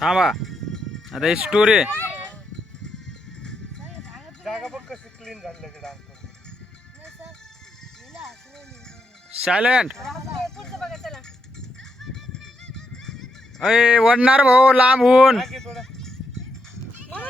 थांबा आता ही स्टोरी जागा बघ कशी क्लीन झाली की डान्स करून. सायलेंट अय वडणार भाऊ लांब होऊन टाक हे थोडं.